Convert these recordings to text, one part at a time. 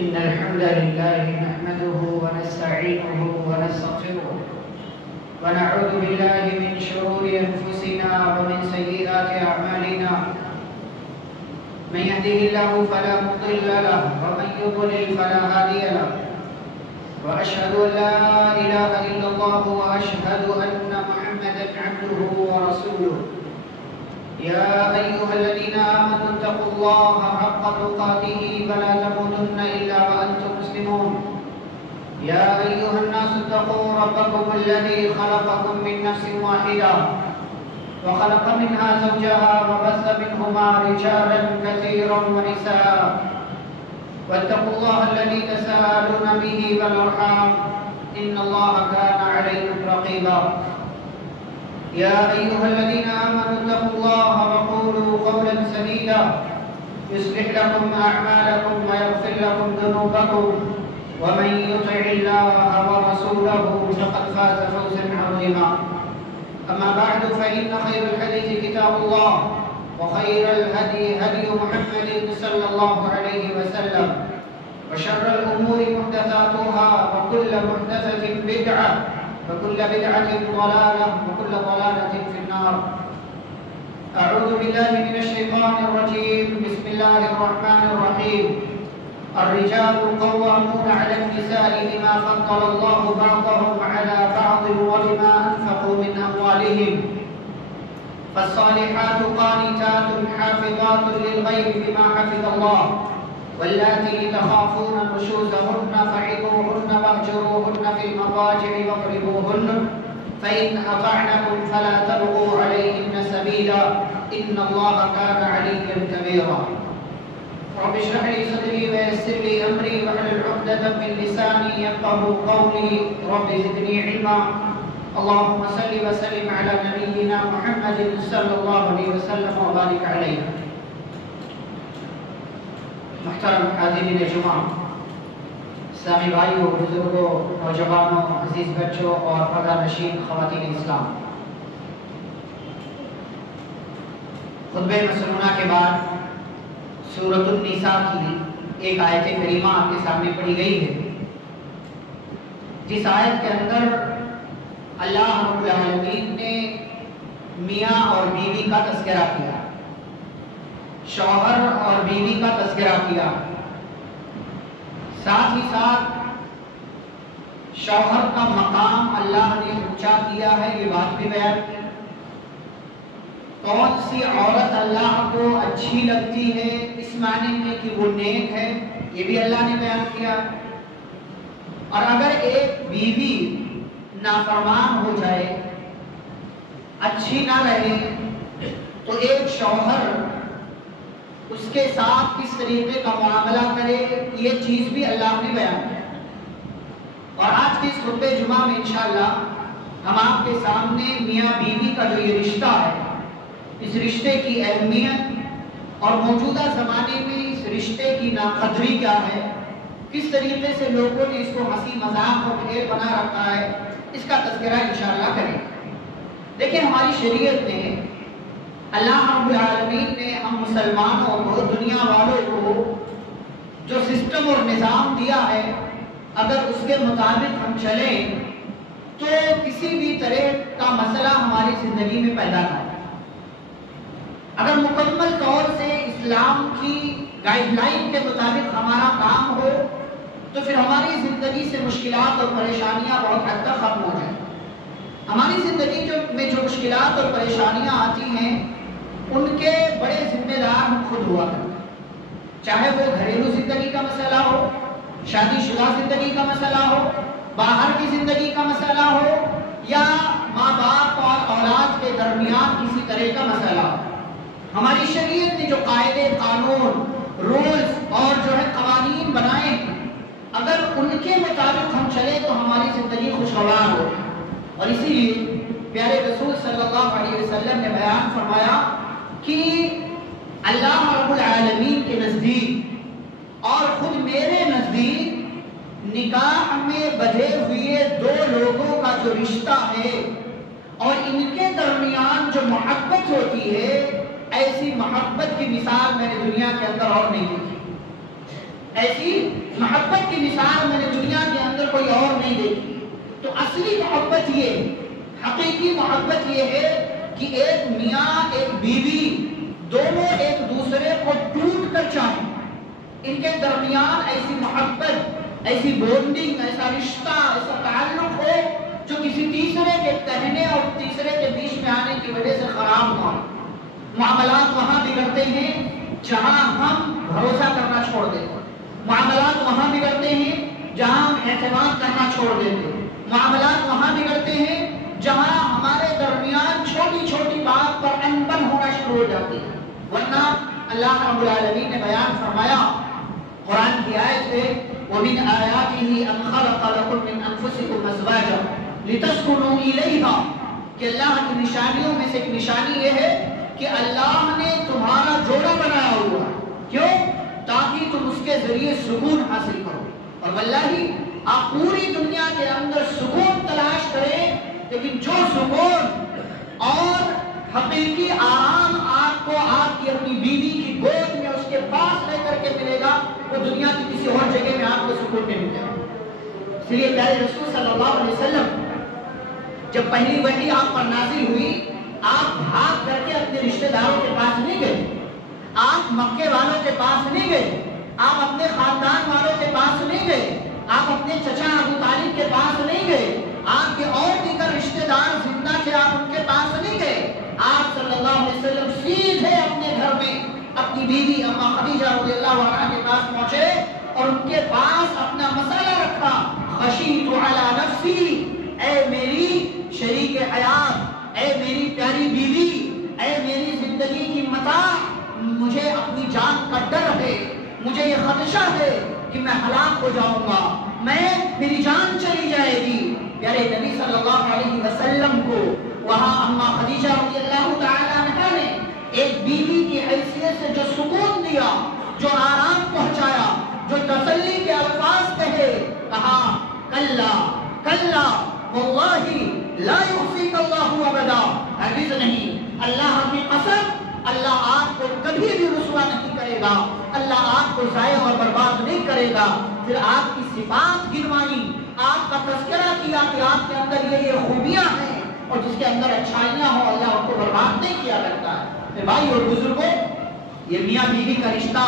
إن الحمد لله نحمده ونستعينه ونستغفره ونعوذ بالله من شرور أنفسنا ومن سيئات أعمالنا من يهده الله فلا مضل له ومن يضلل فلا هادي له وأشهد أن لا إله إلا الله وأشهد أن محمدا عبده ورسوله يا أيها الذين آمنوا اتقوا الله حق تقاته فلا تموتن إلا وأنتم مسلمون يا أيها الناس اتقوا ربكم الذي خلقكم من نفس واحدة وخلق منها زوجها وبث منهما رجالا كثيرا ونساء واتقوا الله الذي تساءلون به والأرحام إن الله كان عليكم رقيبا يا أيها الذين آمنوا اتقوا الله وقولوا قولا سديدا يصلح لكم أعمالكم ويغفر لكم ذنوبكم ومن يطع الله ورسوله فقد فاز فوزا عظيما أما بعد فإن خير الحديث كتاب الله وخير الهدي هدي محمد صلى الله عليه وسلم وشر الأمور محدثاتها وكل محدثة بدعة وكل بدعة ضلالة وكل ضلالة في النار أعوذ بالله من الشيطان الرجيم بسم الله الرحمن الرحيم الرجال قوامون على النساء بما فضل الله بعضهم على بعض وبما أنفقوا من أموالهم فالصالحات قانتات حافظات للغيب بما حفظ الله واللاتي تخافون نشوزهن فعظوهن واهجروهن في المضاجع واضربوهن فإن أطعنكم فلا تبغوا عليهن سبيلا إن الله كان عليا كبيرا رب اشرح لي صدري ويسر لي أمري واحلل عقدة من لساني يفقهوا قولي رب زدني علما اللهم صل وسلم على نبينا محمد صلى الله عليه وسلم وبارك عليه محترم حاضرین جمعہ اسلامی بھائیوں بزرگوں نوجوانوں عزیز بچوں اور پردہ نشین خواتین اسلام خطبہ مسنونہ کے بعد سورۃ النساء کی ایک آیت کریمہ آپ کے سامنے پڑھی گئی ہے جس آیت کے اندر اللہ رب العالمین نے میاں اور بیوی کا تذکرہ کیا شوہر اور بیوی کا تذکرہ کیا ساتھ ہی ساتھ شوہر کا مقام اللہ نے اونچا کیا ہے یہ بات بھی بیان کی کون سی عورت اللہ کو اچھی لگتی ہے اس معنی میں کہ وہ نیک ہے یہ بھی اللہ نے بیان کیا اور اگر ایک بیوی نافرمان ہو جائے اچھی نہ رہے تو ایک شوہر اس کے ساتھ کس طریقے کا معاملہ کرے یہ چیز بھی اللہ نے بیان کیا اور آج کے اس خطبہ جمعہ میں انشاءاللہ ہم آپ کے سامنے میاں بیوی کا جو یہ رشتہ ہے اس رشتے کی اہمیت اور موجودہ زمانے میں اس رشتے کی ناقدری کیا ہے کس طریقے سے لوگوں نے اس کو ہنسی مذاق اور کھیل بنا رکھا ہے اس کا تذکرہ انشاءاللہ کریں دیکھیں ہماری شریعت نے اللہ رب العالمین نے ہم مسلمانوں کو دنیا والوں کو جو سسٹم اور نظام دیا ہے اگر اس کے مطابق ہم چلیں تو کسی بھی طرح کا مسئلہ ہماری زندگی میں پیدا نہ ہو اگر مکمل طور سے اسلام کی گائیڈ لائن کے مطابق ہمارا کام ہو تو پھر ہماری زندگی سے مشکلات اور پریشانیاں بہت حد تک ختم ہو جائیں ہماری زندگی میں جو مشکلات اور پریشانیاں آتی ہیں ان کے بڑے ذمہ دار ہم خود ہوا کرتے ہیں چاہے وہ گھریلو زندگی کا مسئلہ ہو شادی شدہ زندگی کا مسئلہ ہو باہر کی زندگی کا مسئلہ ہو یا ماں باپ اور اولاد کے درمیان کسی طرح کا مسئلہ ہو ہماری شریعت نے جو قاعدے قانون رولز اور جو ہے قوانین بنائے ہیں اگر ان کے مطابق ہم چلے تو ہماری زندگی خوشگوار ہو اور اسی لیے پیارے رسول صلی اللہ علیہ وسلم نے بیان فرمایا کہ اللہ رب العالمین کے نزدیک اور خود میرے نزدیک نکاح میں بدھے ہوئے دو لوگوں کا جو رشتہ ہے اور ان کے درمیان جو محبت ہوتی ہے ایسی محبت کی مثال میں نے دنیا کے اندر اور نہیں دیکھی ایسی محبت کی مثال میں نے دنیا کے اندر کوئی اور نہیں دیکھی. تو اصلی محبت یہ، حقیقی محبت یہ ہے کہ ایک میاں ایک بیوی دونوں ایک دوسرے کو ٹوٹ کر چاہیں. ان کے درمیان ایسی محبت، ایسی بونڈنگ، ایسا رشتہ، ایسا تعلق ہو جو کسی تیسرے کے کہنے اور تیسرے کے بیچ میں آنے کی وجہ سے خراب نہ ہو. معاملات وہاں بگڑتے ہیں جہاں ہم بھروسہ کرنا چھوڑ دیتے ہیں. معاملات وہاں بگڑتے ہیں جہاں ہم اعتماد کرنا چھوڑ دیتے ہیں. معاملات وہاں بگڑتے ہیں جہاں ہمارے درمیان چھوٹی چھوٹی بات پر انبن ہونا شروع ہو جاتی ہے. ورنہ اللہ رب العالمین نے بیان فرمایا، قرآن کی آیت ہے وَمِنْ آيَاتِهِ أَنْ خَلَقَ لَكُم مِّنْ أَنفُسِكُمْ أَزْوَاجًا لِتَسْكُنُوا إِلَيْهَا، کہ اللہ کی نشانیوں میں سے ایک نشانی یہ ہے کہ اللہ نے تمہارا جوڑا بنایا ہوا ہے. کیوں؟ تاکہ تم اس کے ذریعے سکون حاصل کرو. اور واللہ آپ پوری دنیا کے اندر سکون تلاش کریں، لیکن جو سکون اور حقیقی آرام آپ کو آپ کی اپنی بیوی کی گود میں اس کے پاس رہ کر کے ملے گا، وہ دنیا کی کسی اور جگہ میں آپ کو سکون نہیں ملے گا. اس لیے پیارے رسول صلی اللہ علیہ وسلم جب پہلی وحی آپ پر نازل ہوئی، آپ بھاگ کر کے اپنے رشتہ داروں کے پاس نہیں گئے، آپ مکے والوں کے پاس نہیں گئے، آپ اپنے خاندان والوں کے پاس نہیں گئے، آپ اپنے چچا ابو طالب کے پاس نہیں گئے، آپ کے اور دیگر رشتہ دار زندہ تھے آپ ان کے پاس نہیں گئے. آپ صلی اللہ علیہ وسلم سیدھے اپنے گھر میں اپنی بیوی اماں خدیجہ رضی اللہ عنہا کے پاس پہنچے اور ان کے پاس اپنا مسئلہ رکھا. خشیت علی نفسی، اے میری شریک حیات، اے میری پیاری بیوی، اے میری زندگی کی متاع، مجھے اپنی جان کا ڈر ہے، مجھے یہ خدشہ ہے کہ میں ہلاک ہو جاؤں گا، میری جان چلی جائے گی. پیارے نبی صلی اللہ علیہ وسلم کو وہاں اماں خدیجہ رضی اللہ تعالی عنہا نے ایک بیوی کی حیثیت سے جو سکون دیا، جو آرام پہنچایا، جو تسلی کے الفاظ کہے، کہا کلا کلا واللہ لا یخزیک اللہ ابدا، ہرگز نہیں، اللہ کی قسم، اللہ آپ کو کبھی بھی رسوا نہیں کرے گا، اللہ آپ کو ضائع اور برباد نہیں کرے گا. پھر آپ کی صفات گنوائی، آپ کا تذکرہ کیا کہ آپ کے اندر یہ خوبیاں ہیں، اور جس کے اندر اچھائیاں ہوں اللہ آپ کو برباد نہیں کیا کرتا ہے. میرے بھائی اور بزرگوں، یہ میاں بیوی کا رشتہ،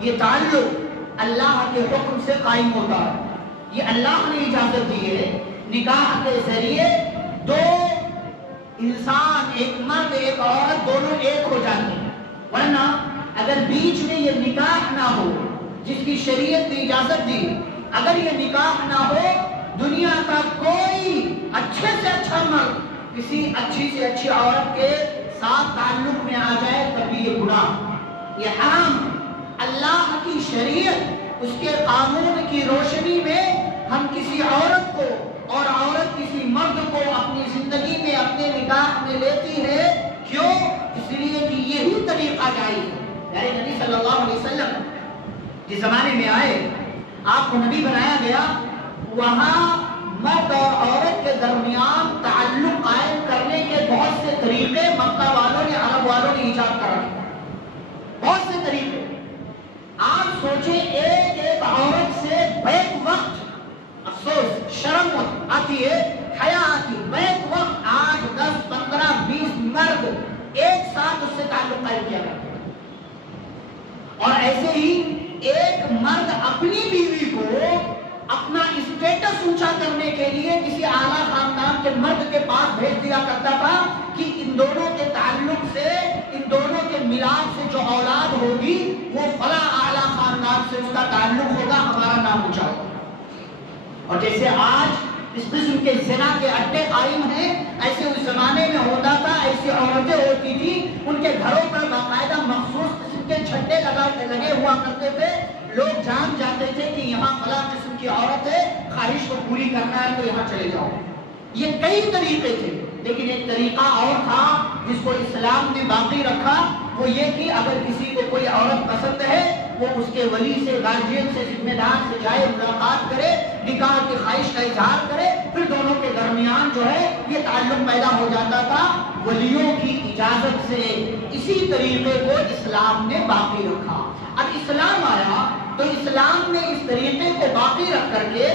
یہ تعلق اللہ کے حکم سے قائم ہوتا ہے. یہ اللہ نے اجازت دی ہے. نکاح کے ذریعے دو انسان، ایک مرد ایک عورت، دونوں ایک ہو جاتے ہیں. ورنہ اگر بیچ میں یہ نکاح نہ ہو جس کی شریعت نے اجازت دی، اگر یہ نکاح نہ ہو، دنیا کا کوئی اچھے سے اچھا مرد کسی اچھی سے اچھی عورت کے ساتھ تعلق میں آ جائے تب بھی یہ گناہ، یہ حرام. اللہ کی شریعت، اس کے قانون کی روشنی میں ہم کسی عورت کو اور عورت کسی مرد کو اپنی زندگی میں اپنے نکاح میں لیتی ہے. کیوں؟ اس لیے کہ یہی طریقہ جائز ہے. یعنی نبی صلی اللہ علیہ وسلم جس زمانے میں آئے، آپ کو نبی بنایا گیا، وہاں مرد اور عورت کے درمیان تعلق قائم کرنے کے بہت سے طریقے مکہ والوں نے، عرب والوں نے ایجاد کر رکھے. بہت سے طریقے. آپ سوچیں، ایک عورت سے بیک وقت افسوس شرم آتی ہے، حیا آتی، بیک وقت 8 10 15 20 مرد ایک ساتھ اس سے تعلق قائم کیا کرتے ہیں. اور ایسے ہی ایک مرد اپنی بیوی کو اپنا اسٹیٹس اونچا کرنے کے لیے کسی اعلیٰ خاندان کے مرد کے پاس بھیج دیا کرتا تھا کہ ان دونوں کے تعلق سے، ان دونوں کے ملاپ سے جو اولاد ہوگی وہ فلاں اعلیٰ خاندان سے اس کا تعلق ہوگا، ہمارا نام اونچا ہوگا. اور جیسے آج اس قسم کے زنا کے اڈے قائم ہیں، ایسے اس زمانے میں ہوتا تھا. ایسی عورتیں ہوتی تھی، ان کے گھروں پر باقاعدہ مخصوص قسم کے جھنڈے لگے ہوا کرتے تھے. لوگ جان جاتے تھے کہ یہاں فلاں قسم کی عورت ہے، خواہش کو پوری کرنا ہے تو یہاں چلے جاؤ. یہ کئی طریقے تھے، لیکن ایک طریقہ اور تھا جس کو اسلام نے باقی رکھا. وہ یہ کہ اگر کسی کو کوئی عورت پسند ہے، وہ اس کے ولی سے، گارجین سے، ذمہ دار سے جائے، ملاقات کرے، نکاح کی خواہش کا اظہار کرے، پھر دونوں کے درمیان جو ہے یہ تعلق پیدا ہو جاتا تھا ولیوں کی اجازت سے. اسی طریقے کو اسلام نے باقی رکھا. اب اسلام آیا تو اسلام نے اس طریقے کو باقی رکھ کر کے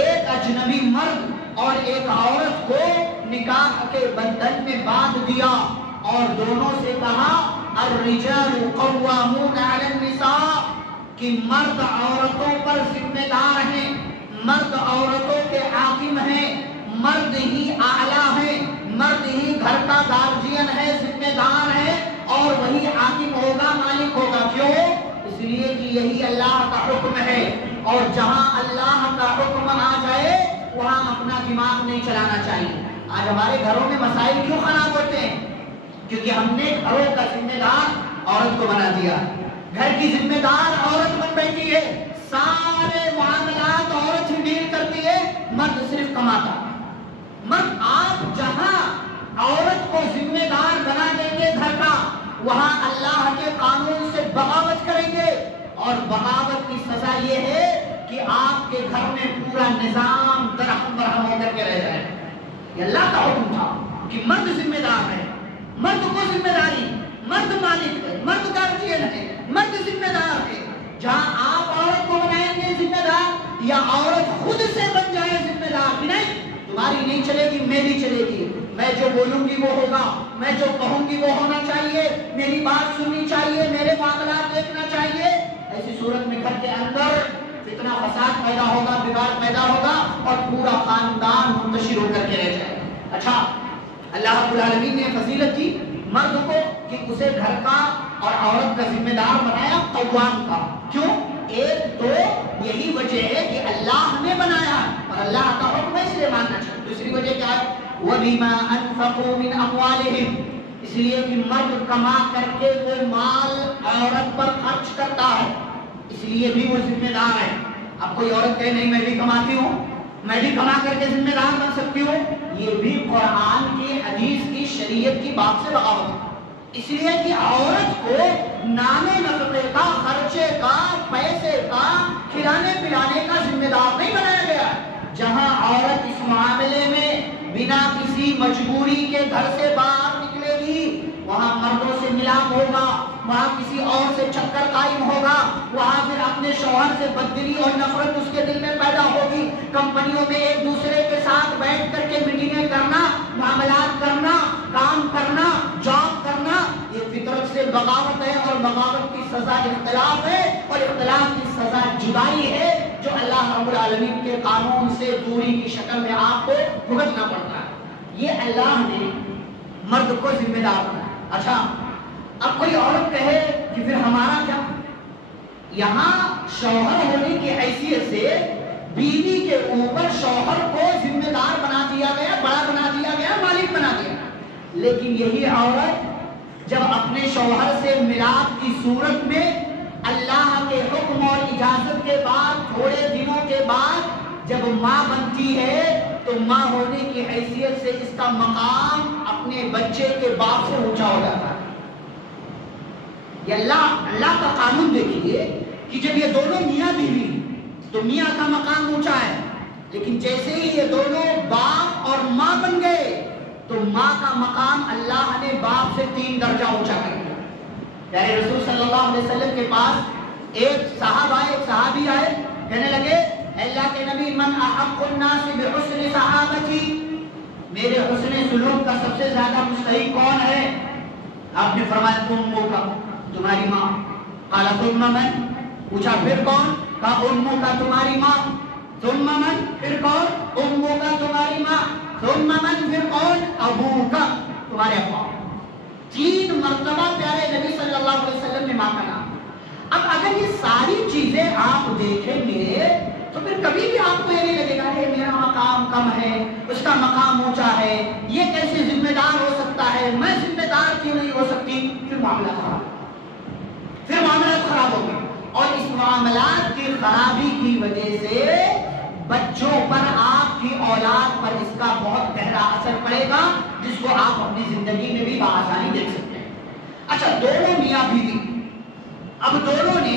ایک اجنبی مرد اور ایک عورت کو نکاح کے بندھن میں باندھ دیا اور دونوں سے کہا الرجال قوامون علی النساء کہ مرد عورتوں پر ذمہ دار ہیں، مرد عورتوں کے حاکم ہیں، مرد ہی اعلیٰ ہیں، مرد ہی گھر کا گارجین ہے، ذمہ دار ہے اور وہی حاکم ہوگا، مالک ہوگا۔ کیوں؟ اس لیے کہ یہی اللہ کا حکم ہے، اور جہاں اللہ کا حکم آ جائے وہاں اپنا دماغ نہیں چلانا چاہیے۔ آج ہمارے گھروں میں مسائل کیوں خراب ہوتے ہیں؟ کیونکہ ہم نے گھروں کا ذمہ دار عورت کو بنا دیا، گھر کی ذمہ دار عورت بن بیٹھی ہے، سارے معاملات عورت ہی ڈیل کرتی ہے، مرد صرف کماتا۔ مرد آپ جہاں عورت کو ذمہ دار بنا دیں گے گھر کا، وہاں اللہ کے قانون سے بغاوت کریں گے، اور بغاوت کی سزا یہ ہے کہ آپ کے گھر میں پورا نظام درہم برہم ہو کر کے رہ جائے۔ یہ اللہ کا حکم تھا کہ مرد ذمہ دار ہے، مرد کو ذمہ داری، مرد مالک ہے، مرد گارجین ہے، مرد ذمہ دار ہے۔ جہاں آپ عورت کو بنائیں گے ذمہ دار، یا عورت خود سے بن جائے ذمہ دار کہ نہیں تمہاری نہیں چلے گی، میری چلے گی، میں جو بولوں گی وہ ہوگا، میں جو کہوں گی وہ ہونا چاہیے، میری بات سننی چاہیے، میرے معاملات دیکھنا چاہیے، ایسی صورت میں گھر کے اندر فتنہ فساد پیدا ہوگا، بگاڑ پیدا ہوگا اور پورا خاندان منتشر ہو کر کے رہ جائے گا۔ اچھا، اللہ رب العالمین نے فضیلت دی مرد کو کہ اسے گھر کا اور عورت کا ذمہ دار بنایا، قوام کا۔ کیوں؟ ایک تو یہی وجہ ہے کہ اللہ نے بنایا اور اللہ کا حکم ہے، اس لیے ماننا چاہیے۔ دوسری وجہ کیا ہے؟ وَبِمَا أَنفَقُوا مِنْ أَمْوَالِهِمْ، اس لیے کہ مرد کما کر کے وہ مال عورت پر خرچ کرتا ہے، اس لیے بھی وہ ذمہ دار ہے۔ اب کوئی عورت کہے نہیں میں بھی کماتی ہوں، میں بھی کما کر کے ذمہ دار بن سکتی ہوں، یہ بھی قرآن کی، حدیث کی، شریعت کی بات سے بغاوت ہے۔ اس لیے کہ عورت کو نانے نفقے کا، خرچے کا، پیسے کا، کھلانے پلانے کا ذمہ دار نہیں بنایا گیا۔ جہاں عورت اس معاملے میں بنا کسی مجبوری کے گھر سے باہر نکلے گی، وہاں مردوں سے ملاپ ہوگا، وہاں کسی اور سے چکر قائم ہوگا، وہاں پھر اپنے شوہر سے بددلی اور نفرت اس کے دل میں پیدا ہوگی، کمپنیوں میں ایک دوسرے کے ساتھ بیٹھ کر کے میٹنگیں کرنا، معاملات کرنا، کام کرنا، جاب کرنا، یہ فطرت سے بغاوت ہے، اور بغاوت کی سزا اختلاف ہے، اور اختلاف کی سزا جدائی ہے، جو اللہ رب العالمین کے قانون سے دوری کی شکل میں آپ کو بھگتنا پڑتا ہے۔ یہ اللہ نے مرد کو ذمہ دار بنایا۔ اچھا، اب کوئی عورت کہے کہ پھر ہمارا کیا؟ یہاں شوہر ہونے کی حیثیت سے بیوی کے اوپر شوہر کو ذمہ دار بنا دیا گیا، بڑا بنا دیا گیا، مالک بنا دیا گیا، لیکن یہی عورت جب اپنے شوہر سے ملاپ کی صورت میں اللہ کے حکم اور اجازت کے بعد تھوڑے دنوں کے بعد جب ماں بنتی ہے تو ماں ہونے کی حیثیت سے اس کا مقام اپنے بچے کے باپ سے اونچا ہو جاتا ہے۔ یہ اللہ کا قانون دیکھیے کہ جب یہ دونوں میاں بیوی تو میاں کا مقام اونچا ہے، لیکن جیسے ہی یہ دونوں باپ اور ماں بن گئے تو ماں کا مقام اللہ نے باپ سے 3 درجہ اونچا کر دیا۔ پیارے رسول صلی اللہ علیہ وسلم کے پاس ایک صحابی آئے، کہنے لگے اللہ کے نبی، من احق الناس بحسن صحابتی، میرے حسن سلوک کا سب سے زیادہ مستحق کون ہے؟ آپ نے فرمایا امو کا، تمہاری ماں۔ قال ثم من، پوچھا پھر کون؟ کہا امو کا، تمہاری ماں۔ ثم من، پھر کون؟ امو کا، تمہاری ماں۔ ثم من، پھر کون؟ ابو کا، تمہارے ابا۔ 3 مرتبہ پیارے نبی صلی اللہ علیہ وسلم نے ماں کا نام۔ اب اگر یہ ساری چیزیں آپ دیکھیں گے تو پھر کبھی بھی آپ کو یہ نہیں لگے گا کہ میرا مقام کم ہے، اس کا مقام اونچا ہے، یہ کیسے ذمہ دار ہو سکتا ہے، میں ذمہ دار کیوں نہیں ہو سکتی؟ پھر معاملات خراب ہو گئے، اور اس معاملات کی خرابی کی وجہ سے بچوں پر، آپ کی اولاد پر اس کا بہت گہرا اثر پڑے گا، جس کو آپ اپنی زندگی میں بھی بآسانی دیکھ سکتے ہیں۔ اچھا، دونوں میاں بیوی اب دونوں نے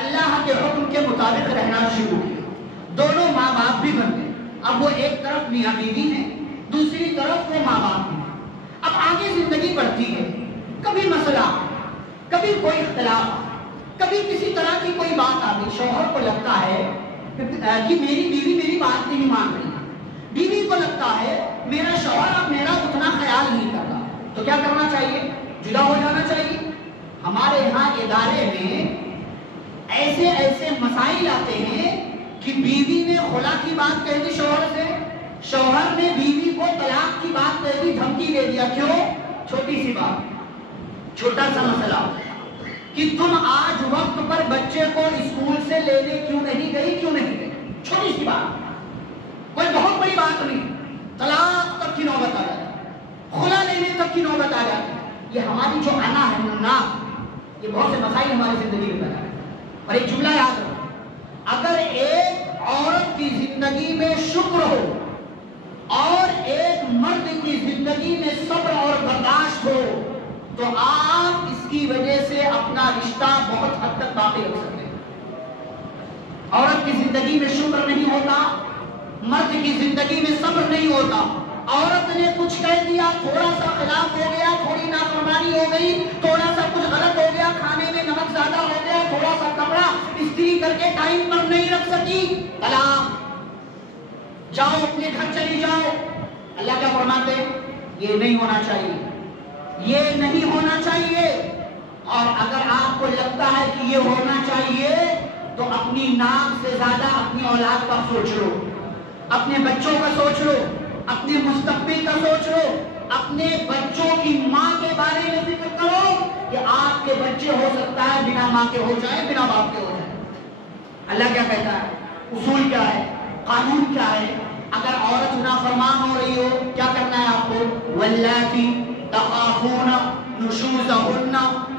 اللہ کے حکم کے مطابق رہنا شروع کیا، دونوں ماں باپ بھی بن گئے۔ اب وہ ایک طرف میاں بیوی ہیں، دوسری طرف وہ ماں باپ ہیں۔ اب آگے زندگی بڑھتی ہے، کبھی مسئلہ، کبھی کوئی اختلاف، کبھی کسی طرح کی کوئی بات آ گئی، شوہر کو لگتا ہے کہ میری بیوی میری بات نہیں مان رہی، بیوی کو لگتا ہے میرا شوہر اب میرا اتنا خیال نہیں کرتا، تو کیا کرنا چاہیے؟ جدا ہو جانا چاہیے۔ ہمارے یہاں ادارے میں ایسے ایسے مسائل آتے ہیں کہ بیوی نے خلا کی بات کہہ دی شوہر سے، شوہر نے بیوی کو طلاق کی بات کہہ دی، دھمکی دے دیا۔ کیوں؟ چھوٹی سی بات، چھوٹا سا مسئلہ کہ تم آج وقت پر بچے کو اسکول سے لینے کیوں نہیں گئی، کیوں نہیں گئی، چھوٹی سی بات، کوئی بہت بڑی بات نہیں، طلاق تک کی نوبت آ جاتی، خلا لینے تک کی نوبت آ جاتی۔ یہ ہماری جو انا ہے نا، یہ بہت سے مسائل ہماری زندگی میں پیدا ہے۔ اور ایک جملہ یاد رکھو، اگر ایک عورت کی زندگی میں شکر ہو اور ایک مرد کی زندگی میں صبر اور برداشت ہو تو آپ اس کی وجہ سے اپنا رشتہ بہت حد تک باقی رکھ سکتے ہیں۔ عورت کی زندگی میں شکر نہیں ہوتا، مرد کی زندگی میں صبر نہیں ہوتا، عورت نے کچھ کہہ دیا، تھوڑا سا خلاف ہو گیا، تھوڑی نافرمانی ہو گئی، تھوڑا سا کچھ غلط ہو گیا، کھانے میں نمک زیادہ ہو گیا، تھوڑا سا کپڑا استری کر کے ٹائم پر نہیں رکھ سکی، طلاق، جاؤ اپنے گھر چلی جاؤ۔ اللہ کیا فرماتے ہیں؟ یہ نہیں ہونا چاہیے، یہ نہیں ہونا چاہیے۔ اور اگر آپ کو لگتا ہے کہ یہ ہونا چاہیے تو اپنی نام سے زیادہ اپنی اولاد کا سوچ لو، اپنے بچوں کا سوچ لو، اپنے مستقبل کا سوچ لو، اپنے بچوں کی ماں کے بارے میں فکر کرو کہ آپ کے بچے ہو سکتا ہے بنا ماں کے ہو جائیں، بنا باپ کے ہو جائیں۔ اللہ کیا کہتا ہے؟ اصول کیا ہے؟ قانون کیا ہے؟ اگر عورت نافرمان ہو رہی ہو کیا کرنا ہے آپ کو؟ واللاتی تخافون نشوزہن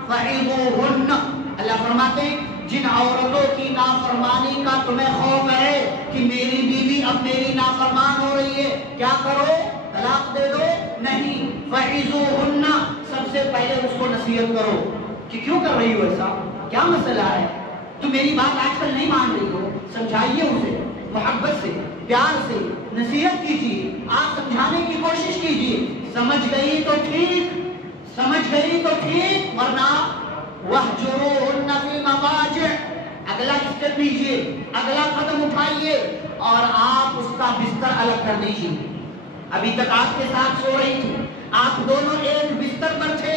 فعظوہن۔ اللہ فرماتے ہیں جن عورتوں کی نافرمانی کا تمہیں خوف ہے کہ میری بیوی اب میری نافرمان ہو رہی ہے، کیا کرو؟ طلاق دے دو؟ نہیں، فعظوہن، سب سے پہلے اس کو نصیحت کرو کہ کیوں کر رہی ہو ایسا، کیا مسئلہ ہے، تم میری بات آج کل نہیں مان رہی ہو، سمجھائیے اسے محبت سے، پیار سے نصیحت کیجیے، آپ سمجھانے کی کوشش کیجیے، سمجھ گئی تو ٹھیک، سمجھ گئی تو ٹھیک، ورنہ وَاهْجُرُوهُنَّ فِي الْمَضَاجِعِ، اگلا اسٹیپ لیجیے، اگلا قدم اٹھائیے اور آپ اس کا بستر الگ کر دیجیے۔ ابھی تک آپ کے ساتھ سو رہی تھی، آپ دونوں ایک بستر پر تھے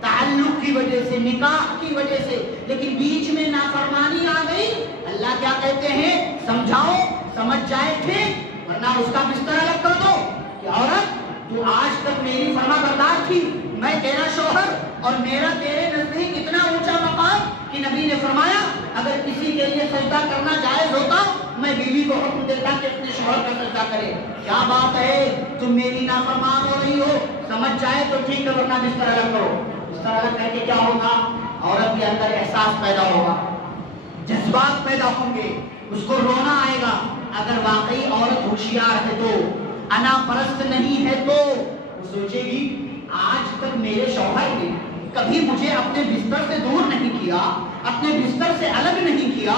تعلق کی وجہ سے، نکاح کی وجہ سے، لیکن بیچ میں نافرمانی آ گئی، اللہ کیا کہتے ہیں؟ سمجھاؤ، سمجھ جائے ٹھیک، ورنہ اس کا بستر الگ کر دو کہ عورت تو آج تک میری فرما بردار تھی، میں تیرا شوہر اور میرا تیرے نزدیک اتنا اونچا مقام کہ نبی نے فرمایا اگر کسی کے لیے سجدہ کرنا جائز ہوتا میں بیوی کو حکم دیتا کہ اپنے شوہر کا سجدہ کرے۔ کیا بات ہے، تم میری نافرمان ہو رہی ہو، سمجھ جائے تو ٹھیک ہے ورنہ بستر الگ کرو۔ بستر الگ کر کے کیا ہوگا؟ عورت کے اندر احساس پیدا ہوگا، جذبات پیدا ہوں گے، اس کو رونا آئے گا۔ اگر واقعی عورت ہوشیار ہے تو، انا پرست نہیں ہے تو وہ سوچے گی آج تک میرے شوہر نے کبھی مجھے اپنے بستر سے دور نہیں کیا، اپنے بستر سے الگ نہیں کیا،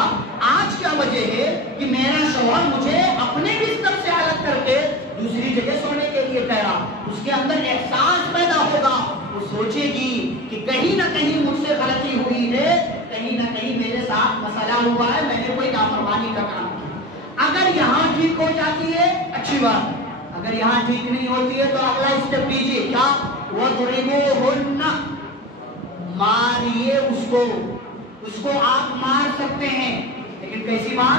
آج کیا وجہ ہے کہ میرا شوہر مجھے اپنے بستر سے الگ کر کے دوسری جگہ سونے کے لیے کہہ رہا۔ اس کے اندر احساس پیدا ہوگا، وہ سوچے گی کہ کہیں نہ کہیں مجھ سے غلطی ہوئی ہے، کہیں نہ کہیں میرے ساتھ مسئلہ ہوا ہے، میں نے کوئی نافرمانی کا کام کیا۔ اگر یہاں ٹھیک ہو جاتی ہے اچھی بات، اگر یہاں ٹھیک نہیں ہوتی ہے تو اگلا اسٹیپ لیجیے، کیا؟ وَضْرِبُوهُنَّ، ماریے اس کو آپ مار سکتے ہیں، لیکن کیسی مار؟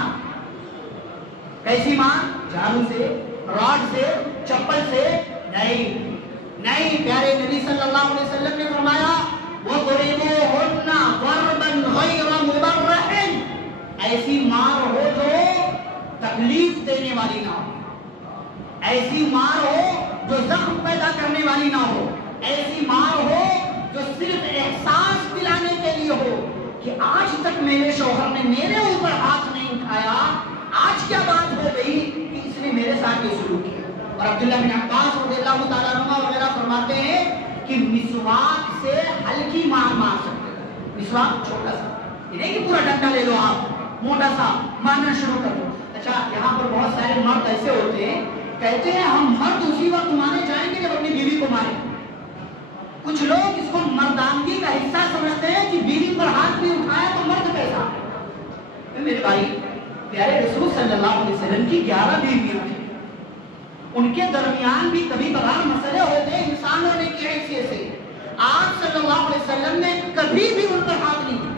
کیسی مار؟ جھاڑو سے، راڈ سے، چپل سے نہیں، نہیں۔ پیارے نبی صلی اللہ علیہ وسلم نے فرمایا وَضْرِبُوهُنَّ ضَرْبًا غَيْرَ مُبَرَّحٍ، ایسی مار ہو جو تکلیف دینے والی نہ ہو، ایسی مار ہو جو زخم پیدا کرنے والی نہ ہو، ایسی مار ہو جو صرف احساس دلانے کے لیے ہو کہ آج تک میرے شوہر نے میرے اوپر ہاتھ نہیں اٹھایا، آج کیا بات ہو گئی کہ اس نے میرے ساتھ یہ سلوک کیا۔ اور عبداللہ بن عباس رضی اللہ تعالیٰ عنہ وغیرہ فرماتے ہیں کہ مسواک سے ہلکی مار مار سکتے ہیں، مسواک چھوٹا سا، یہ نہیں کہ پورا ڈنڈا لے لو آپ، موٹا سا مارنا شروع کر دو۔ اچھا یہاں پر بہت سارے مرد ایسے ہوتے ہیں کہتے ہیں ہم مرد اسی وقت مارے جائیں گے جب اپنی بیوی کو ماریں، کچھ لوگ اس کو مردانگی کا حصہ سمجھتے ہیں کہ بیوی پر ہاتھ نہیں اٹھایا تو مرد کیسا. میرے بھائی پیارے رسول صلی اللہ علیہ وسلم کی 11 بیویاں تھیں. ان کے درمیان بھی کبھی کبھار مسئلے ہوتے ہیں انسان ہونے کی حیثیت سے. آپ صلی اللہ علیہ وسلم نے کبھی بھی ان پر ہاتھ نہیں دیا,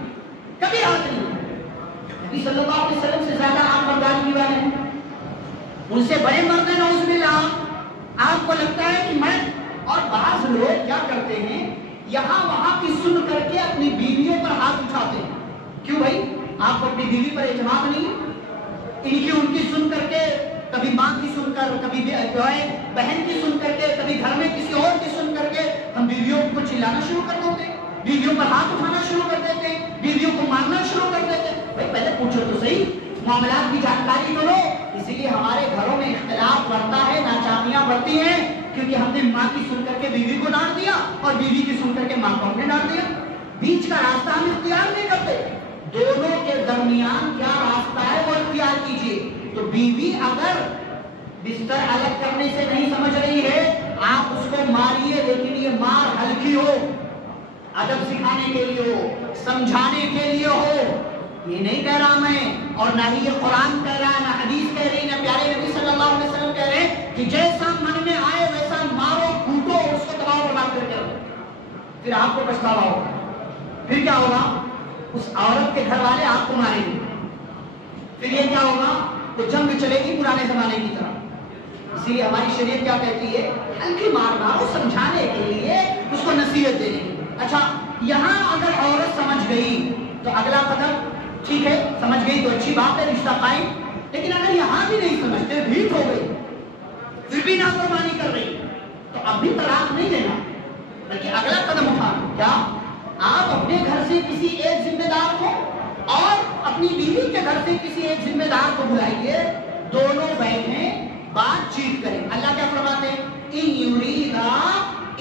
کبھی ہاتھ نہیں دیا. نبی صلی اللہ علیہ وسلم سے زیادہ آپ مردانگی والے ہیں, ان سے بڑے مرد ہیں نعوذ باللہ. آپ کو لگتا ہے کہ میں, اور بعض لوگ کیا کرتے ہیں یہاں وہاں کی سن کر کے اپنی بیویوں پر ہاتھ اٹھاتے ہیں. کیوں بھائی, آپ کو اپنی بیوی پر اعتماد نہیں ہے؟ ان کی سن کر کے, کبھی ماں کی سن کر, کبھی بہن کی سن کر کے, کبھی گھر میں کسی اور کی سن کر کے ہم بیویوں کو چلانا شروع کر دیتے ہیں, بیویوں پر ہاتھ اٹھانا شروع کر دیتے ہیں, بیویوں کو مارنا شروع کر دیتے ہیں. بھائی پہلے پوچھو تو صحیح, معاملات کی جانکاری تو لو. اسی لیے ہمارے گھروں میں اختلاف بڑھتا ہے, ناچاکیاں بڑھتی ہیں, کیونکہ ہم نے ماں کی سن کر کے بیوی کو ڈانٹ دیا اور بیوی کی سن کر کے ماں کو ہم نے ڈانٹ دیا. بیچ کا راستہ ہم اختیار نہیں کرتے. دونوں کے درمیان کیا راستہ ہے وہ اختیار کیجیے. تو بیوی اگر بستر الگ کرنے سے نہیں سمجھ رہی ہے, آپ اس کو ماریے, لیکن یہ مار ہلکی ہو, ادب سکھانے کے لیے ہو, سمجھانے کے لیے ہو. یہ نہیں کہہ رہا میں, اور نہ ہی یہ قرآن کہہ رہا ہے, نہ حدیث کہہ رہی, نہ پیارے نبی صلی اللہ علیہ وسلم کہہ رہے ہیں کہ جیسا من میں آئے ویسا مارو, کوٹو, اس کو دباؤ برباد کر کے رکھو. پھر آپ کو پچھتاوا ہوگا. پھر کیا ہوگا, اس عورت کے گھر والے آپ کو ماریں گے. پھر یہ کیا ہوگا, وہ جنگ چلے گی پرانے زمانے کی طرح. اسی لیے ہماری شریعت کیا کہتی ہے, ہلکی مارنا, وہ سمجھانے کے لیے, اس کو نصیحت دینے کے لیے. اچھا, یہاں اگر عورت سمجھ گئی تو اگلا قدم ٹھیک ہے, سمجھ گئی تو اچھی بات ہے, رشتہ قائم. لیکن اگر یہاں بھی نہیں سمجھتے, بھیٹ ہو گئی, پھر بھی نافرمانی کر رہی, تو اب بھی طلاق نہیں دینا, بلکہ اگلا قدم اٹھانا. کیا آپ اپنے گھر سے کسی ایک ذمہ دار کو اور اپنی بیوی کے گھر سے کسی ایک ذمہ دار کو بلائیے, دونوں بیٹھیں, بات چیت کریں. اللہ کیا فرماتے ہیں, ان یریدا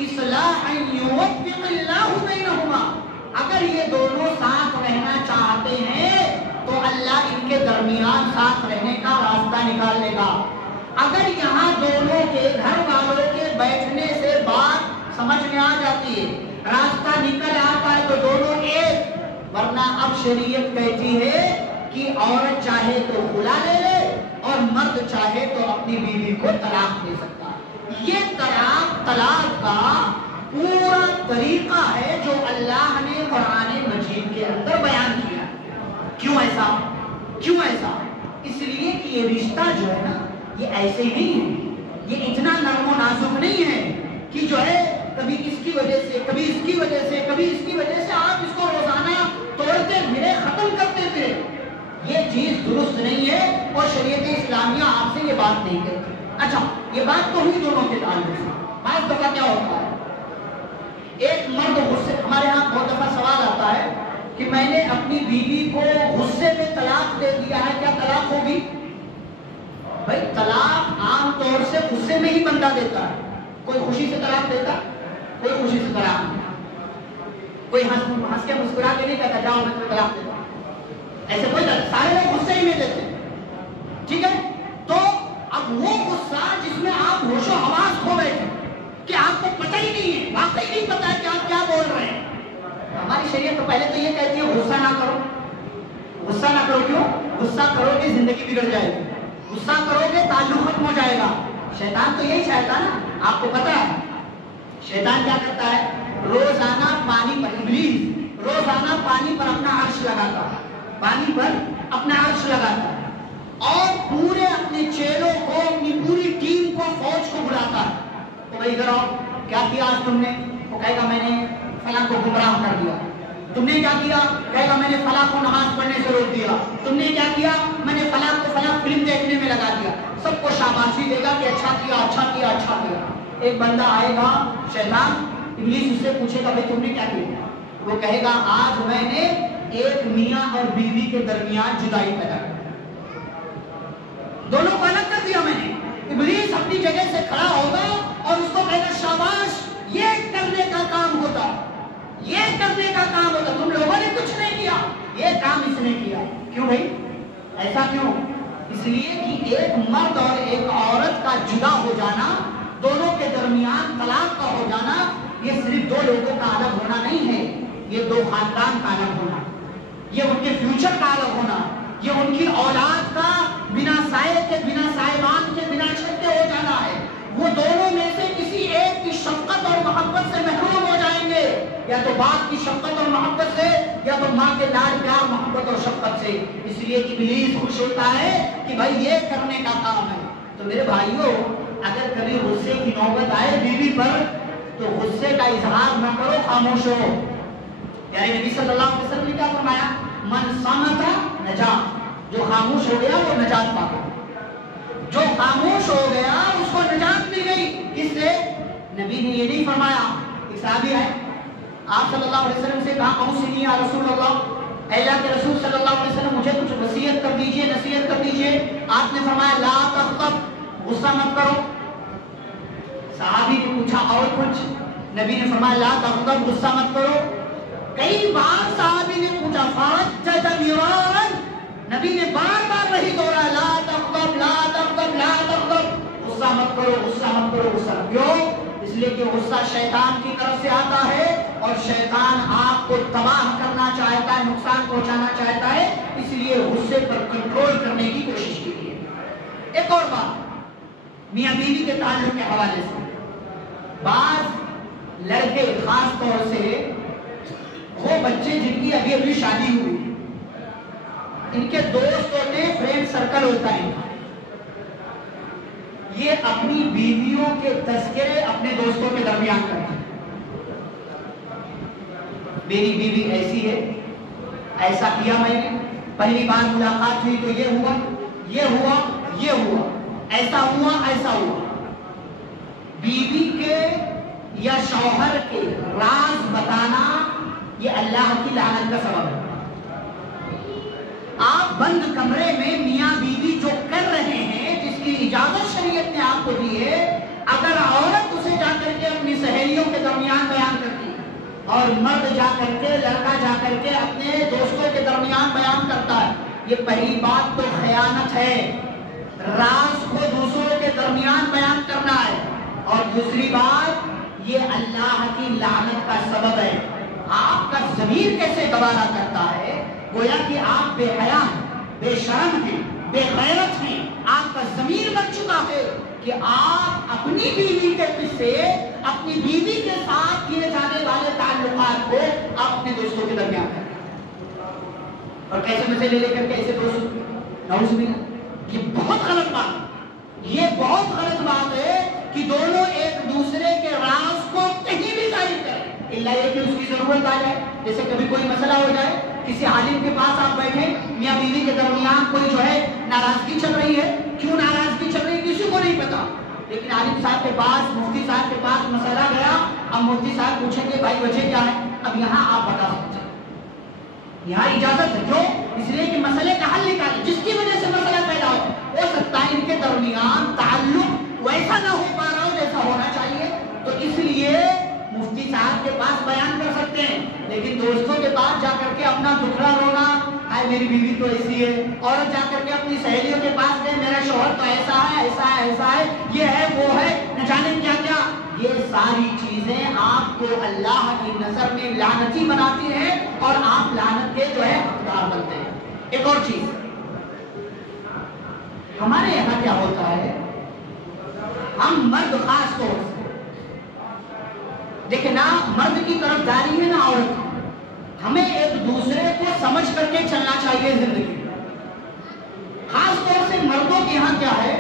اصلاحا یوفق اللہ بینہما. اگر یہ دونوں ساتھ رہنا چاہتے ہیں تو اللہ ان کے درمیان ساتھ رہنے کا راستہ نکال لے گا. اگر یہاں دونوں کے گھر والوں کے بیٹھنے سے بات سمجھ میں آ جاتی ہے, راستہ نکل آتا ہے, تو دونوں ایک. ورنہ اب شریعت کہتی ہے کہ عورت چاہے تو خلا لے لے اور مرد چاہے تو اپنی بیوی کو طلاق دے سکتا ہے. یہ طلاق کا پورا طریقہ ہے جو اللہ نے قرآن مجید کے اندر بیان کیا. کیوں ایسا, کیوں ایسا؟ اس لیے کہ یہ رشتہ جو ہے نا, یہ ایسے ہی نہیں ہے, یہ اتنا نرم و نازک نہیں ہے کہ جو ہے کبھی اس کی وجہ سے, کبھی اس کی وجہ سے, کبھی اس کی وجہ سے آپ اس کو روزانہ توڑتے پھرے, ختم کرتے پھرے. یہ چیز درست نہیں ہے اور شریعت اسلامیہ آپ سے یہ بات نہیں کرتی. اچھا, یہ بات تو ہوئی دونوں کے تعلق سے. بعض دفعہ کیا ہوتا ہے, ایک مرد غصے, ہمارے ہاں بہت دفعہ سوال آتا ہے کہ میں نے اپنی بیوی کو غصے میں طلاق دے دیا ہے, کیا طلاق ہوگی؟ بھائی طلاق عام طور سے غصے میں ہی بندہ دیتا ہے. کوئی خوشی سے طلاق دیتا, کوئی خوشی سے طلاق نہیں. کوئی ہنس کے مسکرا کے نہیں کہتا جاؤ میں تمہیں طلاق دیتا, ایسے کوئی طلاق, سارے لوگ غصے ہی میں دیتے ہیں. ٹھیک ہے, تو اب وہ غصہ جس میں آپ ہوش و حواس کھو بیٹھے کہ آپ کو پتہ ہی نہیں ہے, واقعی نہیں پتا ہے کہ آپ کیا بول رہے ہیں. ہماری شریعت تو پہلے تو یہ کہتی ہے غصہ نہ کرو, غصہ نہ کرو. کیوں؟ غصہ کرو گے زندگی بگڑ جائے گی, غصہ کرو گے تعلق ختم ہو جائے گا. شیطان تو یہی چاہتا نا, آپ کو پتا ہے شیطان کیا کرتا ہے, روزانہ پانی پر, ابلیس روزانہ پانی پر اپنا عرش لگاتا ہے, پانی پر اپنا عرش لگاتا ہے, اور پورے اپنے چیلوں کو, اپنی پوری ٹیم کو, فوج کو بلاتا ہے. تو بھائی ادھر آؤ, کیا کیا آج تم نے؟ وہ کہے گا میں نے فلاں کو گمراہ کر دیا. تم نے کیا کیا؟ کہے گا میں نے فلاں کو نماز پڑھنے سے روک دیا. تم نے کیا کیا؟ میں نے فلاں کو فلاں فلم دیکھنے میں لگا دیا. سب کو شاباشی دے گا کہ اچھا کیا, اچھا کیا, اچھا کیا. ایک بندہ آئے گا, شیطان ابلیس اس سے پوچھے گا بھائی تم نے کیا کیا؟ وہ کہے گا آج میں نے ایک میاں اور بیوی کے درمیان جدائی پیدا کر دی, دونوں کو الگ کر دیا میں نے. ابلیس اپنی جگہ سے کھڑا ہوگا اور اس کو کہے گا شاباش, یہ کرنے کا کام ہوتا, یہ کرنے کا کام ہوتا, تم لوگوں نے کچھ نہیں کیا, یہ کام اس نے کیا. کیوں بھائی ایسا کیوں؟ اس لیے کہ ایک مرد اور ایک عورت کا جدا ہو جانا, دونوں کے درمیان طلاق کا ہو جانا, یہ صرف دو لوگوں کا الگ ہونا نہیں ہے، یہ دو خاندان کا الگ ہونا، یہ ان کے فیوچر کا الگ ہونا، یہ ان کی اولاد کا بنا سائے کے، بنا سائبان کے، بنا چھت کے ہو جانا ہے۔ وہ دونوں میں سے کسی ایک کی شفقت اور محبت سے محروم ہو جائیں گے، یا تو باپ کی شفقت اور محبت سے، یا تو ماں کے لاڈ پیار محبت اور شفقت سے۔ اس لیے ابلیس خوش ہوتا ہے کہ بھائی یہ کرنے کا کام ہے۔ تو میرے بھائیوں، اگر کبھی غصے کی نوبت آئے بیوی پر تو غصے کا اظہار نہ کرو، خاموش ہو۔ پیارے نبی صلی اللہ علیہ وسلم نے کیا فرمایا؟ من صمت نجات، جو خاموش ہو گیا وہ نجات پا گیا، جو خاموش ہو گیا اس کو نجات مل گئی۔ کس سے؟ نبی نے یہ نہیں فرمایا۔ ایک صحابی ہے، آپ صلی اللہ علیہ وسلم سے کہا اوصنی یا رسول اللہ، اے اللہ کے رسول صلی اللہ علیہ وسلم مجھے کچھ وصیت کر دیجئے، نصیحت کر دیجئے۔ آپ نے فرمایا لا تغضب، غصہ مت کرو۔ صحابی نے پوچھا اور کچھ؟ نبی نے فرمایا لا تغضب، غصہ مت کرو۔ کئی بار صحابی نے پوچھا فرجت مرارا، نبی نے بار بار وہی دوہرایا لا تغضب لا تغضب لا تغضب، غصہ مت کرو، غصہ مت کرو، غصہ۔ کیوں؟ اس لیے کہ غصہ شیطان کی طرف سے آتا ہے اور شیطان آپ کو تباہ کرنا چاہتا ہے، نقصان پہنچانا چاہتا ہے، اس لیے غصے پر کنٹرول کرنے کی کوشش کیجیے۔ ایک اور بات میاں بیوی کے تعلق کے حوالے سے، بعض لڑکے خاص طور سے وہ بچے جن کی ابھی ابھی شادی ہوئی، ان کے دوست ہوتے ہیں، فرینڈ سرکل ہوتا ہے، یہ اپنی بیویوں کے تذکرے اپنے دوستوں کے درمیان کرتے ہیں۔ میری بیوی ایسی ہے، ایسا کیا میں نے، پہلی بار ملاقات ہوئی تو یہ ہوا، یہ ہوا، یہ ہوا، ایسا ہوا، ایسا ہوا۔ بیوی کے یا شوہر کے راز بتانا یہ اللہ کی لعنت کا سبب ہے۔ آپ بند کمرے میں میاں بیوی جو کر رہے ہیں، جس کی اجازت شریعت نے آپ کو دی ہے، اگر عورت اسے جا کر کے اپنی سہیلیوں کے درمیان بیان کرتی ہے اور مرد جا کر کے، لڑکا جا کر کے اپنے دوستوں کے درمیان بیان کرتا ہے، یہ پہلی بات تو خیانت ہے، راز کو دوسروں کے درمیان بیان کرنا ہے، اور دوسری بات یہ اللہ کی لعنت کا سبب ہے۔ آپ کا ضمیر کیسے گوارا کرتا ہے؟ گویا کہ آپ بے حیا ہیں، بے شرم ہیں، بے غیرت ہیں، آپ کا ضمیر بن چکا ہے کہ آپ اپنی بیوی کے قصے، اپنی بیوی کے ساتھ کیے جانے والے تعلقات کو آپ اپنے دوستوں کے درمیان کریں، اور کیسے مزے لے کر کے ایسے دوست، نعوذ باللہ، یہ بہت غلط بات ہے، یہ بہت غلط بات ہے کہ دونوں ایک دوسرے کے راز کو کہیں بھی ظاہر کریں، اللہ یہ کہ اس کی ضرورت آ جائے۔ جیسے کبھی کوئی مسئلہ ہو جائے، کسی عالم کے پاس آپ بیٹھے، میاں بیوی کے درمیان کوئی جو ہے ناراضگی چل رہی ہے، کیوں ناراضگی چل رہی ہے کسی کو نہیں پتا، لیکن عالم صاحب کے پاس، مفتی صاحب کے پاس مسئلہ گیا، اب مفتی صاحب پوچھیں گے بھائی وجہ کیا ہے؟ اب یہاں آپ بتا سکتے ہیں، یہاں اجازت ہے، کیوں؟ اس لیے کہ مسئلے کا حل نکالے، جس کی وجہ سے مسئلہ پیدا ہو سکتا ہے ان کے درمیان تعلق ویسا نہ ہو پا رہا ہو جیسا ہونا چاہیے، تو اس لیے مفتی صاحب کے پاس بیان کر سکتے ہیں، لیکن دوستوں کے پاس جا کر کے اپنا دکھڑا رونا، آئے میری بیوی تو ایسی ہے، عورت جا کر کے اپنی سہیلیوں کے پاس گئے میرا شوہر تو ایسا ہے، ایسا ہے، ایسا ہے، یہ ہے، وہ ہے، نہ جانے کیا کیا، یہ ساری چیزیں آپ کو اللہ کی نظر میں لعنتی بناتی ہیں اور آپ لعنت کے جو ہے حقدار بنتے ہیں۔ ایک اور چیز ہمارے یہاں کیا ہوتا ہے، ہم مرد خاص طور سے دیکھیں نا، مرد کی طرف داری ہے نا عورت، ہمیں ایک دوسرے کو سمجھ کر کے چلنا چاہیے زندگی، خاص طور سے مردوں کے یہاں کیا ہے،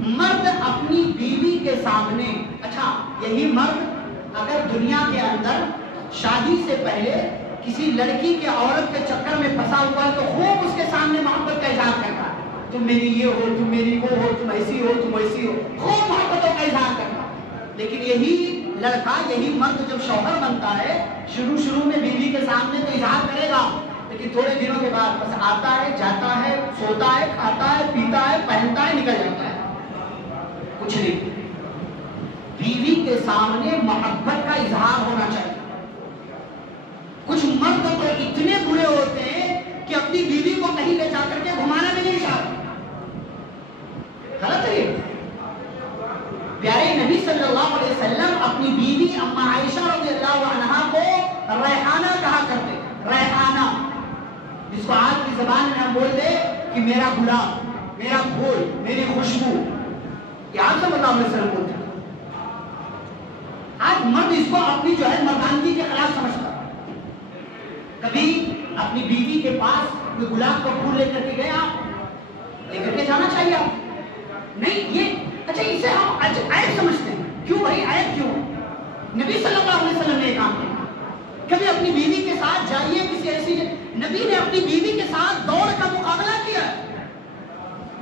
مرد اپنی بیوی کے سامنے، اچھا یہی مرد اگر دنیا کے اندر شادی سے پہلے کسی لڑکی کے عورت کے چکر میں پھنسا ہوا ہے تو خوب اس کے سامنے محبت کا اظہار کرتا ہے، تم میری یہ ہو، تم میری وہ ہو، تم ایسی ہو، تم ویسی ہو، خوب محبتوں کا اظہار کرتا ہے، لیکن یہی لڑکا، یہی مرد جب شوہر بنتا ہے، شروع میں بیوی کے سامنے تو اظہار کرے گا، لیکن تھوڑے دنوں کے بعد بس آتا ہے، جاتا ہے، سوتا ہے، کھاتا ہے، پیتا ہے، پہنتا ہے، نکل جاتا ہے، کچھ نہیں۔ بیوی کے سامنے محبت کا اظہار ہونا چاہیے۔ کچھ مرد تو اتنے برے ہوتے ہیں کہ اپنی بیوی کو کہیں لے جا کر کے گھمانا بھی نہیں چاہتے، غلط ہے یہ۔ پیارے نبی صلی اللہ علیہ وسلم اپنی اپنی بیوی اما عائشہ رضی اللہ عنہا کو ریحانہ کہا کرتے. ریحانہ جس کو آج کی زبان میں ہم بول دے کہ میرا گلاب، میرا پھول، میری خوشبو، یہ آپ سے بتاؤ میں سر بولتے. آج مرد اس کو اپنی جو ہے مردانگی کے خلاف سمجھتا. کبھی اپنی بیوی کے پاس کوئی گلاب کا پھول لے کر کے گئے، آپ لے کر کے جانا چاہیے آپ نہیں. یہ اچھا اسے ہم عیب سمجھتے ہیں. کیوں بھائی عیب کیوں؟ نبی صلی اللہ علیہ وسلم نے کام کیا. کبھی اپنی بیوی کے ساتھ جائیے کسی ایسی نبی نے اپنی بیوی کے ساتھ دوڑ کا مقابلہ کیا.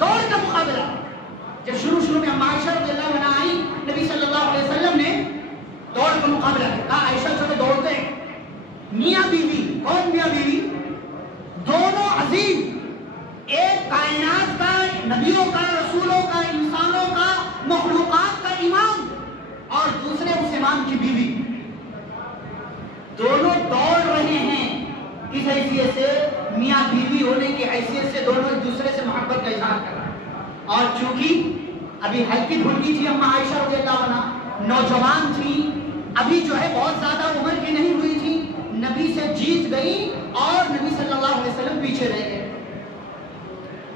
دوڑ کا مقابلہ جب شروع میں اما عائشہ رضی اللہ عنہا آئی، نبی صلی اللہ علیہ وسلم نے دوڑ کا مقابلہ کیا. کہا عائشہ چلو دوڑتے ہیں. میاں بیوی، کون میاں بیوی؟ دونوں عظیم، ایک کائنات کا، نبیوں کا، رسولوں کا، انسانوں کا، مخلوقات کا امام، اور دوسرے اس امام کی بیوی. دونوں دوڑ رہے ہیں کس حیثیت سے؟ میاں بیوی ہونے کی حیثیت سے دونوں ایک دوسرے سے محبت کا اظہار کر رہے ہیں. اور چونکہ ابھی ہلکی پھلکی تھی اما عائشہ رضی اللہ عنہا، نوجوان تھی، ابھی جو ہے بہت زیادہ عمر کی نہیں ہوئی تھی، نبی سے جیت گئی اور نبی صلی اللہ علیہ وسلم پیچھے رہ گئے.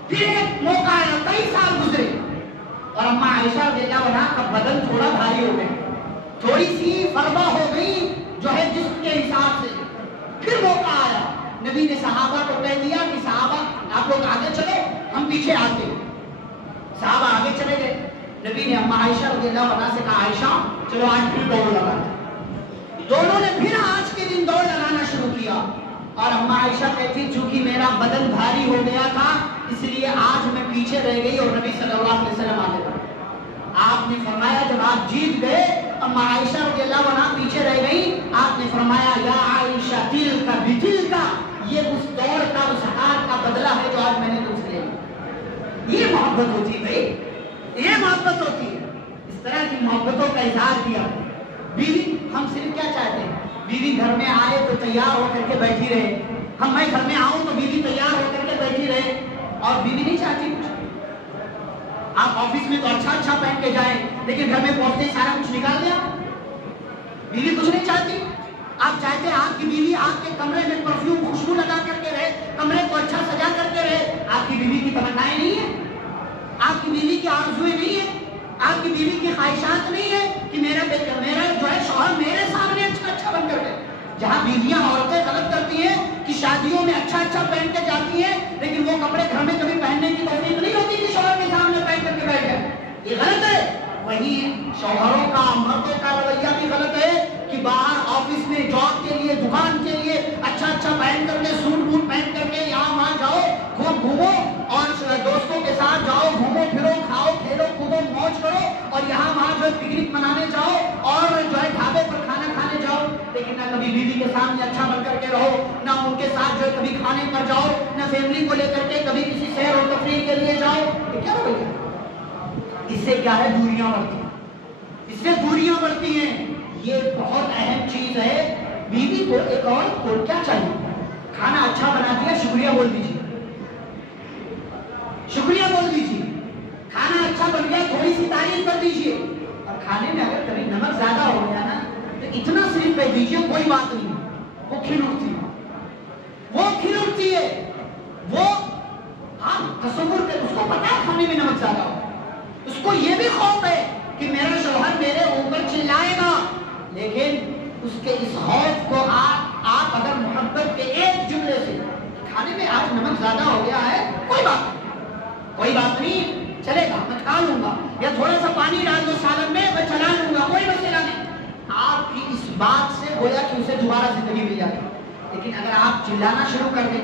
پھر ایک موقع آیا، کئی سال گزرے اور اما عائشہ رضی اللہ عنہا کا بدن تھوڑا بھاری ہو گیا، تھوڑی سی فربہ ہو گئی جو ہے جسم کے حساب سے. پھر موقع آیا، نبی نے صحابہ کو کہہ دیا کہ صحابہ آپ لوگ آگے چلے، ہم پیچھے آتے. صحابہ آگے چلے گئے. نبی نے اما عائشہ رضی اللہ عنہا سے کہا عائشہ چلو آج پھر دوڑ لگاتے. دونوں نے پھر آج کے دن دوڑ لگانا شروع کیا. اور اما عائشہ کہتی چونکہ میرا بدن بھاری ہو گیا تھا اس لیے آج میں پیچھے رہ گئی اور نبی صلی اللہ علیہ وسلم آگے بڑھے. آپ نے فرمایا جب آپ جیت گئے، اما عائشہ رضی اللہ عنہا پیچھے رہ گئی، آپ نے فرمایا یا عائشہ دل کا بدل کا، یہ اس دوڑ کا، اس ہار کا بدلہ ہے جو آج میں نے تم سے لے لیا. یہ محبت ہوتی ہے بھائی، یہ محبت ہوتی ہے. اس طرح کی محبتوں کا اظہار کیا. بیوی ہم صرف کیا چاہتے ہیں؟ بیوی گھر میں آئے تو تیار ہو کر کے بیٹھی رہے. میں گھر میں آؤں تو بیوی تیار ہو کر کے بیٹھی رہے. اور بیوی نہیں چاہتی کچھ. آپ آفس میں تو اچھا پہن کے جائیں لیکن گھر میں پہنچتے ہی سارا کچھ نکال دیا. بیوی کچھ نہیں چاہتی. آپ چاہتے ہیں آپ کی بیوی آپ کے کمرے میں پرفیوم خوشبو لگا کر کے رہے، کمرے کو اچھا سجا کر کے رہے. آپ کی بیوی کی تمنائیں نہیں ہیں، آپ کی بیوی کی آرزویں نہیں ہیں، آپ کی بیوی کی خواہشات نہیں ہے کہ میرا جو ہے شوہر میرے سامنے اچھا بن کر کے. جہاں بیویاں عورتیں غلط کرتی ہیں کہ شادیوں میں اچھا پہن کے جاتی ہیں لیکن وہ کپڑے گھر میں کبھی پہننے کی توفیق نہیں ہوتی کہ شوہر کے سامنے پہن کر کے بیٹھ جائے. یہ غلط ہے. وہی شوہروں کا، مردوں کا رویہ بھی غلط ہے کہ باہر آفس میں، جاب کے لیے، دکان کے لیے اچھا پہن کر کے، سوٹ بوٹ پہن کر کے یہاں وہاں جاؤ، خوب گھومو اور دوستوں کے ساتھ جاؤ، گھومو پھرو، کھاؤ کھیلو کودو، موج کرو، اور یہاں وہاں جو ہے پکنک منانے جاؤ اور جو ہے ڈھابے پر کھانا کھانے جاؤ. لیکن نہ کبھی بیوی کے سامنے اچھا بن کر کے رہو، نہ ان کے ساتھ جو ہے کبھی کھانے پر جاؤ، نہ فیملی کو لے کر کے کبھی کسی سیر اور تفریح کے لیے جاؤ. یہ کیا رویہ؟ اس سے کیا ہے؟ دوریاں بڑھتی ہیں. اس سے دوریاں بڑھتی ہیں. یہ بہت اہم چیز ہے. بیوی کو ایک عورت کو کیا چاہیے؟ کھانا اچھا بنا دیا، شکریہ بول دیجیے، شکریہ بول دیجیے. کھانا اچھا بن گیا، تھوڑی سی تعریف کر دیجیے. اور کھانے میں اگر کبھی نمک زیادہ ہو گیا نا تو اتنا صرف کہہ دیجیے کوئی بات نہیں. وہ کھل اٹھتی ہے، وہ کھل اٹھتی ہے. وہ آپ تصور کر، اس کو پتا ہے کھانے میں نمک زیادہ ہو، اس کو یہ بھی خوف ہے کہ میرا شوہر میرے اوپر چلائے گا. لیکن اس کے اس خوف کو آپ اگر محبت کے ایک جملے سے، کھانے میں آج نمک زیادہ ہو گیا ہے، کوئی بات نہیں، چلے گا، میں کھا لوں گا، یا تھوڑا سا پانی ڈال دو سالن میں، میں چلا لوں گا، کوئی مسئلہ نہیں. آپ کی اس بات سے گویا کہ اسے دوبارہ زندگی مل جاتی. لیکن اگر آپ چلانا شروع کر دیں،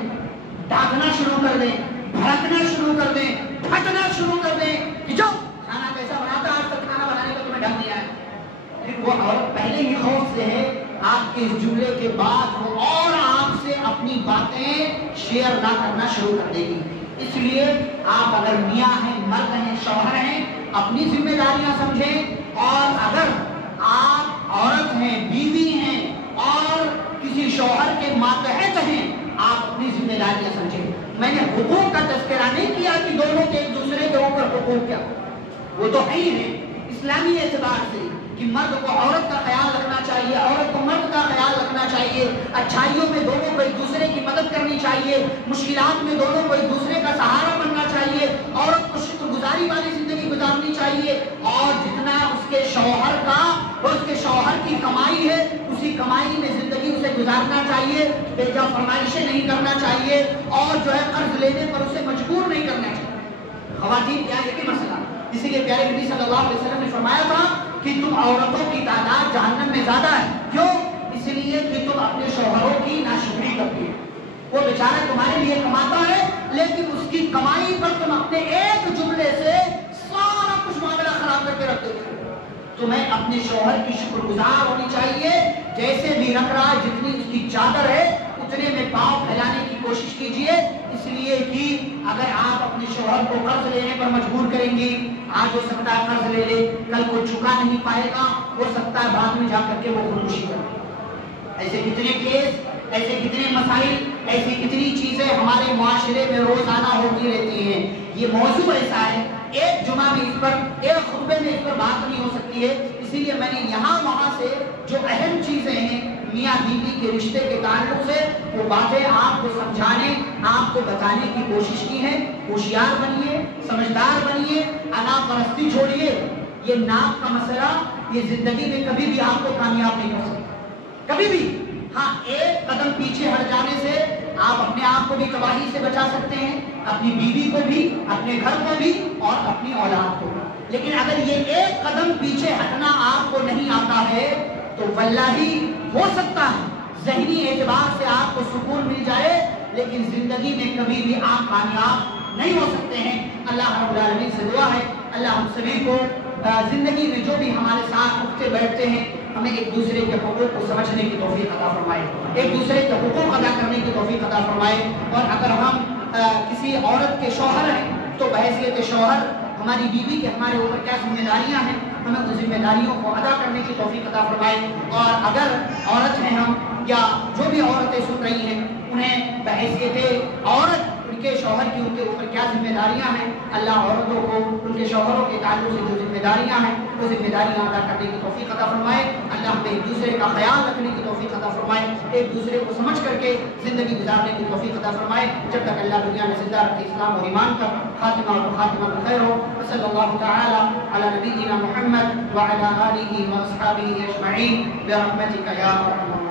ڈانٹنا شروع کر دیں، بھڑکنا شروع کر دیں، پھٹنا شروع کر دیں کہ جو کھانا کیسا بناتا، آج تک کھانا بنانے کا تمہیں ڈھنگ نہیں آیا، پھر وہ عورت پہلے ہی خوف سے ہے. آپ کے اس جملے کے بعد وہ اور آپ سے اپنی باتیں شیئر نہ کرنا شروع کر دے گی. اس لیے آپ اگر میاں ہیں، مرد ہیں، شوہر ہیں، اپنی ذمہ داریاں سمجھیں. اور اگر آپ عورت ہیں، بیوی ہیں اور کسی شوہر کے ماتحت ہیں، آپ اپنی ذمہ داریاں سمجھیں. میں نے حقوق کا تذکرہ نہیں کیا کہ دونوں کے ایک دوسرے کے اوپر حقوق کیا، وہ تو ہے ہی ہے اسلامی اعتبار سے. کہ مرد کو عورت کا خیال رکھنا چاہیے، عورت کو مرد کا خیال رکھنا چاہیے، اچھائیوں میں دونوں کو ایک دوسرے کی مدد کرنی چاہیے، مشکلات میں دونوں کو ایک دوسرے کا سہارا بننا چاہیے، عورت کو شکر گزاری والی زندگی گزارنی چاہیے، اور جتنا اس کے شوہر کا اور اس کے شوہر کی کمائی ہے اسی کمائی میں زندگی اسے گزارنا چاہیے، بے جا فرمائشیں نہیں کرنا چاہیے، اور جو ہے قرض لینے پر اسے مجبور نہیں کرنا چاہیے۔ خواتین کیا یہ بھی مسئلہ، اسی لیے پیارے نبی صلی اللہ علیہ وسلم نے فرمایا تھا کہ تم عورتوں کی تعداد جہنم میں زیادہ ہے، کیوں؟ اس لیے کہ تم اپنے شوہروں کی ناشکری کرتی ہو، وہ بیچارہ تمہارے لیے کماتا ہے لیکن اس کی کمائی پر تم اپنے ایک جملے سے سارا کچھ معاملہ خراب کر کے رکھ دیتے ہو۔ تمہیں اپنے شوہر کی شکر گزار ہونی چاہیے، جیسے بھی رکھ رہا ہے جتنی اس کی چادر ہے اتنے میں پاؤں پھیلانے کی کوشش کیجئے، اس لیے کہ اگر آپ اپنے شوہر کو قرض لینے پر مجبور کریں گی، آج ہو سکتا ہے قرض لے لے، کل کو چکا نہیں پائے گا، ہو سکتا ہے بعد میں جا کر کے وہ خودکشی کرے۔ ایسے کتنے کیس، ایسے کتنے مسائل، ایسی کتنی چیزیں ہمارے معاشرے میں روزانہ ہوتی رہتی ہیں۔ یہ موضوع ایسا ہے، ایک جمعہ میں اس پر، ایک خطبے میں اس پر بات نہیں ہو سکتی ہے، اسی لیے میں نے یہاں وہاں سے جو اہم چیزیں ہیں میاں بیوی کے رشتے کے تعلق سے وہ باتیں آپ کو سمجھانے، آپ کو بتانے کی کوشش کی ہے۔ ہوشیار بنیے، سمجھدار بنیے، انا پرستی چھوڑیے۔ یہ ناک کا مسئلہ یہ زندگی میں کبھی بھی آپ کو کامیاب نہیں کر سکتا، کبھی بھی۔ ہاں، ایک قدم پیچھے ہٹ جانے سے آپ اپنے آپ کو بھی تباہی سے بچا سکتے ہیں، اپنی بیوی کو بھی، اپنے گھر کو بھی، اور اپنی اولاد کو بھی۔ لیکن اگر یہ ایک قدم پیچھے ہٹنا آپ کو نہیں آتا ہے تو واللہ ہو سکتا ہے ذہنی اعتبار سے آپ کو سکون مل جائے لیکن زندگی میں کبھی بھی آپ کامیاب نہیں ہو سکتے ہیں۔ اللہ رب العالمین سے دعا ہے اللہ ہم سبھی کو زندگی میں جو بھی ہمارے ساتھ اٹھتے بیٹھتے ہیں ہمیں ایک دوسرے کے حقوق کو سمجھنے کی توفیق عطا فرمائے، ایک دوسرے کے حقوق ادا کرنے کی توفیق عطا فرمائے، اور اگر ہم کسی عورت کے شوہر ہیں تو بحیثیت شوہر ہماری بیوی کے ہمارے اوپر کیا ذمہ داریاں ہیں، ہمیں ان ذمہ داریوں کو ادا کرنے کی توفیق عطا فرمائے۔ اور اگر عورت ہیں ہم یا جو بھی عورتیں سن رہی ہیں انہیں بحیثیت عورت ان کے شوہر کی ان کے اوپر کیا ذمہ داریاں ہیں، اللہ عورتوں کو ان کے شوہروں کے تعلق سے جو ذمہ داریاں ہیں وہ ذمہ داریاں ادا کرنے کی توفیق عطا فرمائے۔ اللہ ہمیں ایک دوسرے کا خیال رکھنے کی توفیق عطا فرمائے، ایک دوسرے کو سمجھ کر کے زندگی گزارنے کی توفیق عطا فرمائے۔ جب تک اللہ دنیا میں زندہ رکھے اسلام اور ایمان کا خاتمہ بخیر ہو۔ صلی اللہ تعالی علی نبینا محمد وعلی آلہ واصحابہ اجمعین برحمتک یا ارحم